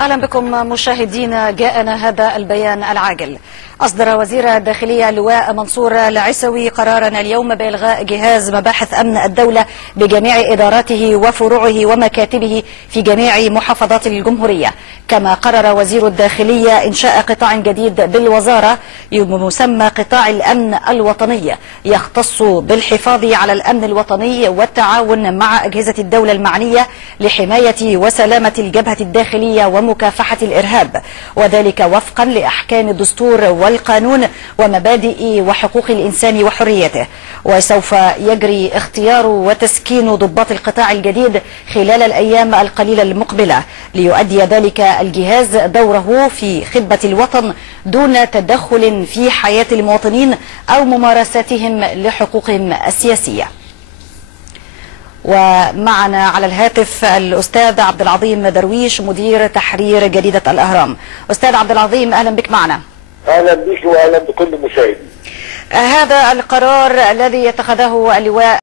أهلا بكم مشاهدينا. جاءنا هذا البيان العاجل. أصدر وزير الداخلية اللواء منصور العسوي قرارا اليوم بإلغاء جهاز مباحث أمن الدولة بجميع إداراته وفروعه ومكاتبه في جميع محافظات الجمهورية. كما قرر وزير الداخلية إنشاء قطاع جديد بالوزارة يسمى قطاع الأمن الوطني، يختص بالحفاظ على الأمن الوطني والتعاون مع أجهزة الدولة المعنية لحماية وسلامة الجبهة الداخلية ومكافحة الإرهاب، وذلك وفقا لأحكام الدستور والقانون ومبادئ وحقوق الإنسان وحريته. وسوف يجري اختيار وتسكين ضباط القطاع الجديد خلال الأيام القليلة المقبلة، ليؤدي ذلك الجهاز دوره في خدمة الوطن دون تدخل في حياة المواطنين أو ممارساتهم لحقوقهم السياسية. ومعنا على الهاتف الأستاذ عبد العظيم درويش مدير تحرير جريدة الأهرام. أستاذ عبد العظيم، أهلا بك معنا. أهلا بك وأهلا بكل مشاهد. هذا القرار الذي اتخذه اللواء